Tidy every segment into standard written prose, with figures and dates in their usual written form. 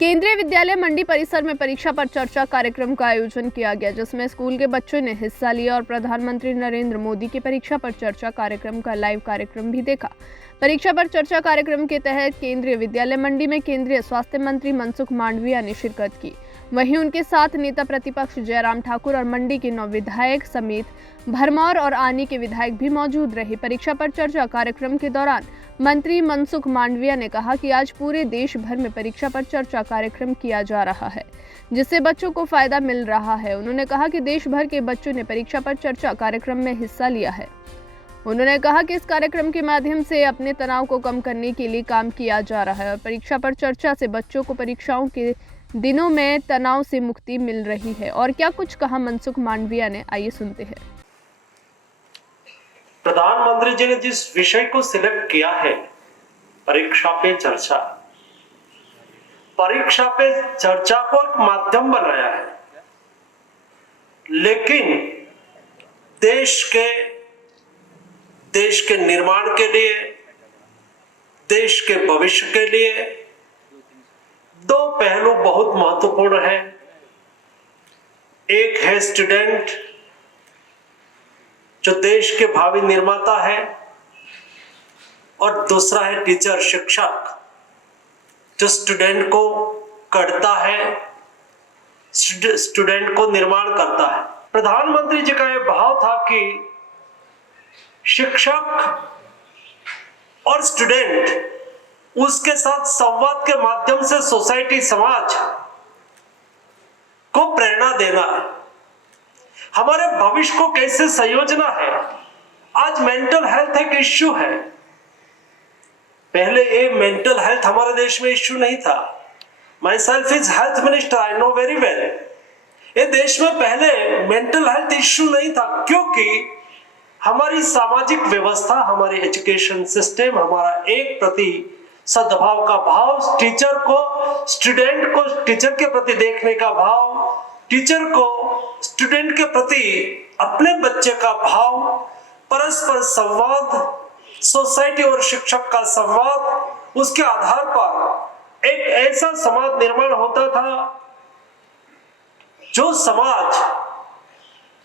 केंद्रीय विद्यालय मंडी परिसर में परीक्षा पर चर्चा कार्यक्रम का आयोजन किया गया, जिसमें स्कूल के बच्चों ने हिस्सा लिया और प्रधानमंत्री नरेंद्र मोदी के परीक्षा पर चर्चा कार्यक्रम का लाइव कार्यक्रम भी देखा। परीक्षा पर चर्चा कार्यक्रम के तहत केंद्रीय विद्यालय मंडी में केंद्रीय स्वास्थ्य मंत्री मनसुख मांडविया ने शिरकत की। वहीं उनके साथ नेता प्रतिपक्ष जयराम ठाकुर और मंडी के 9 विधायक समेत भरमौर और आनी के विधायक भी मौजूद रहे। परीक्षा पर चर्चा कार्यक्रम के दौरान मंत्री मनसुख मांडविया ने कहा कि आज पूरे देश भर में परीक्षा पर चर्चा कार्यक्रम किया जा रहा है, जिससे बच्चों को फायदा मिल रहा है। उन्होंने कहा कि देश भर के बच्चों ने परीक्षा पर चर्चा कार्यक्रम में हिस्सा लिया है। उन्होंने कहा कि इस कार्यक्रम के माध्यम से अपने तनाव को कम करने के लिए काम किया जा रहा है और परीक्षा पर चर्चा से बच्चों को परीक्षाओं के दिनों में तनाव से मुक्ति मिल रही है। और क्या कुछ कहा मनसुख मांडविया ने, आइए सुनते हैं। प्रधानमंत्री जी ने जिस विषय को सिलेक्ट किया है, परीक्षा पे चर्चा, परीक्षा पे चर्चा को एक माध्यम बनाया है, लेकिन देश के निर्माण के लिए, देश के भविष्य के लिए दो पहलू बहुत महत्वपूर्ण हैं। एक है स्टूडेंट, जो देश के भावी निर्माता है, और दूसरा है टीचर, शिक्षक, जो स्टूडेंट को गढ़ता है, स्टूडेंट को निर्माण करता है। प्रधानमंत्री जी का यह भाव था कि शिक्षक और स्टूडेंट, उसके साथ संवाद के माध्यम से सोसाइटी, समाज को प्रेरणा देना है, हमारे भविष्य को कैसे संयोजना है। आज मेंटल हेल्थ एक इश्यू है। पहले ये मेंटल हेल्थ हमारे देश में इश्यू नहीं था। My self is health minister, I know very well. ये देश में पहले मेंटल हेल्थ इश्यू नहीं था, क्योंकि हमारी सामाजिक व्यवस्था, हमारी एजुकेशन सिस्टम, हमारा एक प्रति सद्भाव का भाव, टीचर को, स्टूडेंट को टीचर के प्रति देखने का भाव, टीचर को स्टूडेंट के प्रति अपने बच्चे का भाव, परस्पर संवाद, सोसाइटी और शिक्षक का संवाद, उसके आधार पर एक ऐसा समाज निर्माण होता था जो समाज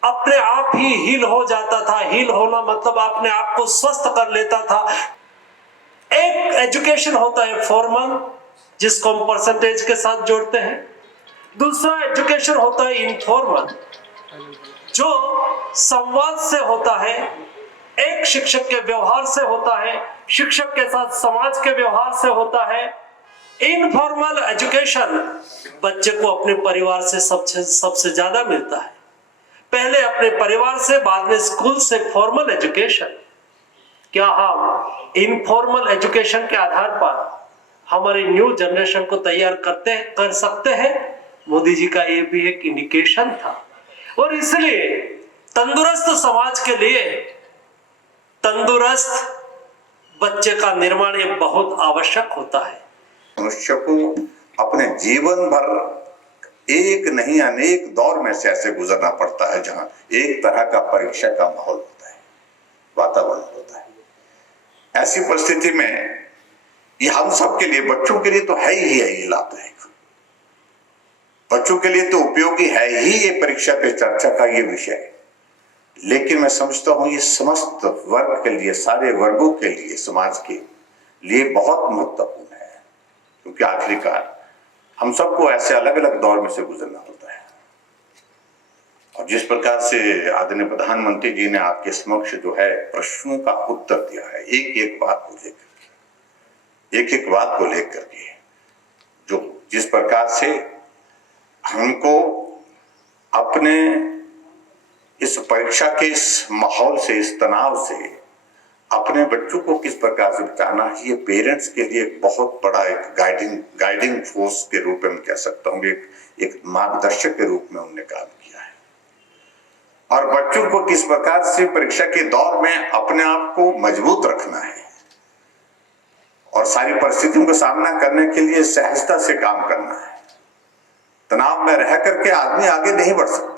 अपने आप ही हील हो जाता था। हील होना मतलब अपने आप को स्वस्थ कर लेता था। एक एजुकेशन होता है फॉर्मल, जिसको हम परसेंटेज के साथ जोड़ते हैं। दूसरा एजुकेशन होता है इनफॉर्मल, जो संवाद से होता है, एक शिक्षक के व्यवहार से होता है, शिक्षक के साथ समाज के व्यवहार से होता है। इनफॉर्मल एजुकेशन बच्चे को अपने परिवार से सबसे ज्यादा मिलता है। पहले अपने परिवार से, बाद में स्कूल से फॉर्मल एजुकेशन। क्या हम इनफॉर्मल एजुकेशन के आधार पर हमारी न्यू जनरेशन को तैयार कर सकते हैं? मोदी जी का ये भी एक इंडिकेशन था। और इसलिए तंदुरुस्त समाज के लिए तंदुरुस्त बच्चे का निर्माण ये बहुत आवश्यक होता है। मनुष्य को अपने जीवन भर एक नहीं अनेक दौर में से ऐसे गुजरना पड़ता है, जहां एक तरह का परीक्षा का माहौल होता है, वातावरण होता है। ऐसी परिस्थिति में ये हम सब के लिए, बच्चों के लिए तो है ही लाभदायक, बच्चों के लिए तो उपयोगी है ही ये परीक्षा पे चर्चा का ये विषय। लेकिन मैं समझता हूं ये समस्त वर्ग के लिए, सारे वर्गों के लिए, समाज के लिए बहुत महत्वपूर्ण है, क्योंकि आखिरकार हम सबको ऐसे अलग अलग दौर में से गुजरना होता है। और जिस प्रकार से आदरणीय प्रधानमंत्री जी ने आपके समक्ष जो है प्रश्नों का उत्तर दिया है, एक एक बात को लेकर के जो जिस प्रकार से हमको अपने इस परीक्षा के इस माहौल से, इस तनाव से अपने बच्चों को किस प्रकार से बचाना है, ये पेरेंट्स के लिए एक बहुत बड़ा एक गाइडिंग फोर्स के रूप में कह सकता हूँ, एक मार्गदर्शक के रूप में उन्होंने काम किया है। और बच्चों को किस प्रकार से परीक्षा के दौर में अपने आप को मजबूत रखना है और सारी परिस्थितियों का सामना करने के लिए सहजता से काम करना है। तनाव में रह करके आदमी आगे नहीं बढ़ सकता।